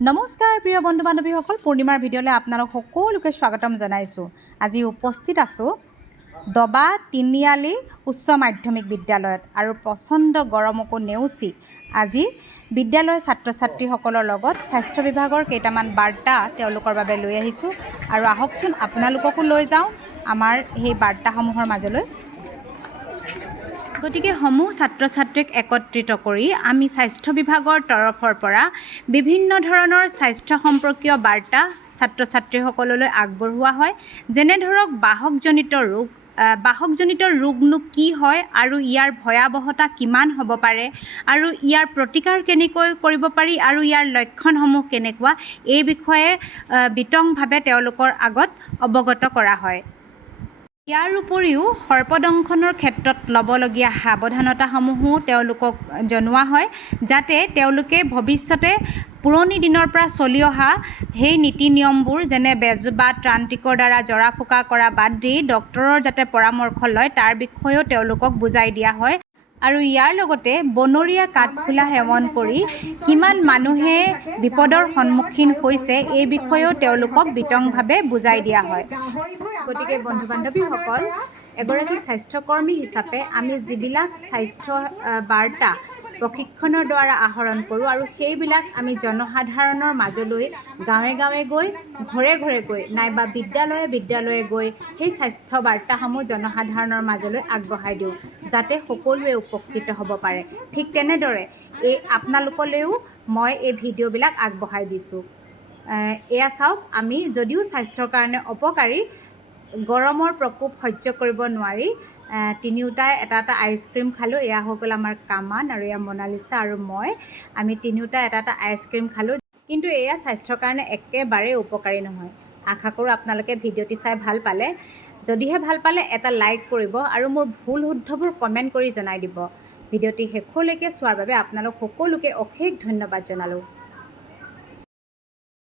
নমস্কাৰ প্ৰিয় বন্ধু বান্ধৱীসকল, পূৰ্ণিমাৰ ভিডিঅ'লৈ আপোনালোক সকলোকে স্বাগতম জনাইছোঁ। আজি উপস্থিত আছোঁ দবা তিনিআলি উচ্চ মাধ্যমিক বিদ্যালয়ত আৰু প্ৰচণ্ড গৰমকো নেওচি আজি বিদ্যালয়ৰ ছাত্ৰ ছাত্ৰীসকলৰ লগত স্বাস্থ্য বিভাগৰ কেইটামান বাৰ্তা তেওঁলোকৰ বাবে লৈ আহিছোঁ আৰু আহকচোন আপোনালোককো লৈ যাওঁ আমাৰ সেই বাৰ্তাসমূহৰ মাজলৈ। গতিকে সমূহ ছাত্ৰ ছাত্ৰীক একত্ৰিত কৰি আমি স্বাস্থ্য বিভাগৰ তৰফৰ পৰা বিভিন্ন ধৰণৰ স্বাস্থ্য সম্পৰ্কীয় বাৰ্তা ছাত্ৰ ছাত্ৰীসকললৈ আগবঢ়োৱা হয়। যেনে ধৰক বাহকজনিত ৰোগনো কি হয় আৰু ইয়াৰ ভয়াৱহতা কিমান হ'ব পাৰে আৰু ইয়াৰ প্ৰতিকাৰ কেনেকৈ কৰিব পাৰি আৰু ইয়াৰ লক্ষণসমূহ কেনেকুৱা, এই বিষয়ে বিতংভাৱে তেওঁলোকৰ আগত অৱগত কৰা হয়। ইয়াৰ উপৰিও সৰ্পদংশনৰ ক্ষেত্ৰত ল'বলগীয়া সাৱধানতাসমূহো তেওঁলোকক জনোৱা হয়, যাতে তেওঁলোকে ভৱিষ্যতে পুৰণি দিনৰ পৰা চলি অহা সেই নীতি নিয়মবোৰ যেনে বেজ বা ত্ৰান্তিকৰ দ্বাৰা জৰা ফুকা কৰা বাদ দি ডক্তৰৰ যাতে পৰামৰ্শ লয় তাৰ বিষয়েও তেওঁলোকক বুজাই দিয়া হয়। আৰু ইয়াৰ লগতে বনৰীয়া কাঠফুলা সেৱন কৰি কিমান মানুহে বিপদৰ সন্মুখীন হৈছে এই বিষয়েও তেওঁলোকক বিতংভাৱে বুজাই দিয়া হয়। গতিকে বন্ধু বান্ধৱীসকল, এগৰাকী স্বাস্থ্যকৰ্মী হিচাপে আমি যিবিলাক স্বাস্থ্য বাৰ্তা প্ৰশিক্ষণৰ দ্বাৰা আহৰণ কৰোঁ আৰু সেইবিলাক আমি জনসাধাৰণৰ মাজলৈ গাঁৱে গাঁৱে গৈ ঘৰে ঘৰে গৈ নাইবা বিদ্যালয়ে গৈ সেই স্বাস্থ্য বাৰ্তাসমূহ জনসাধাৰণৰ মাজলৈ আগবঢ়াই দিওঁ, যাতে সকলোৱে উপকৃত হ'ব পাৰে। ঠিক তেনেদৰে আপোনালোকলৈও মই এই ভিডিঅ'বিলাক আগবঢ়াই দিছোঁ। এয়া চাওক, আমি যদিও স্বাস্থ্যৰ কাৰণে অপকাৰী, গৰমৰ প্ৰকোপ সহ্য কৰিব নোৱাৰি তিনিওটাই এটা আইচক্ৰীম খালোঁ। এয়া হৈ গ'ল আমাৰ কামান আৰু এয়া মনালিছা আৰু আমি তিনিওটাই এটা আইচক্ৰীম খালোঁ। কিন্তু এয়া স্বাস্থ্যৰ কাৰণে একেবাৰে উপকাৰী নহয়। আশা কৰোঁ আপোনালোকে ভিডিঅ'টি চাই ভাল পালে। যদিহে ভাল পালে এটা লাইক কৰিব আৰু মোৰ ভুল শুদ্ধবোৰ কমেণ্ট কৰি জনাই দিব। ভিডিঅ'টি শেষলৈকে চোৱাৰ বাবে আপোনালোক সকলোকে অশেষ ধন্যবাদ জনালোঁ।